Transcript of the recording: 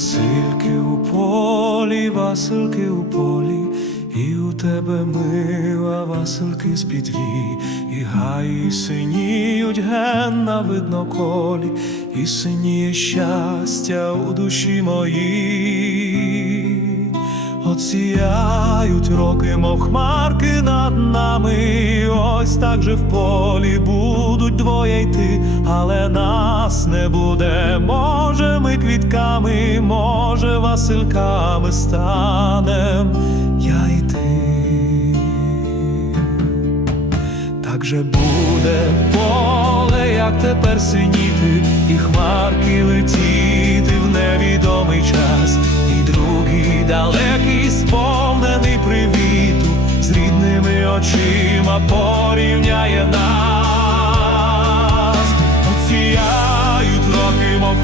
Васильки у полі, Васильки у полі, і у тебе мила Васильки з під вій, і гаї синіють ген на видноколі, і синіє щастя у душі моїй. Оціяють роки, мов хмарки над нами, ось так же в полі будуть двоє йти, але нас не буде. Може, ми квітками, може, васильками станем я і ти. Так же буде поле, як тепер синіти, і хмарки летіти в невідомий час, і другий далекий сповнений привіту, з рідними очима порівняє нас, мов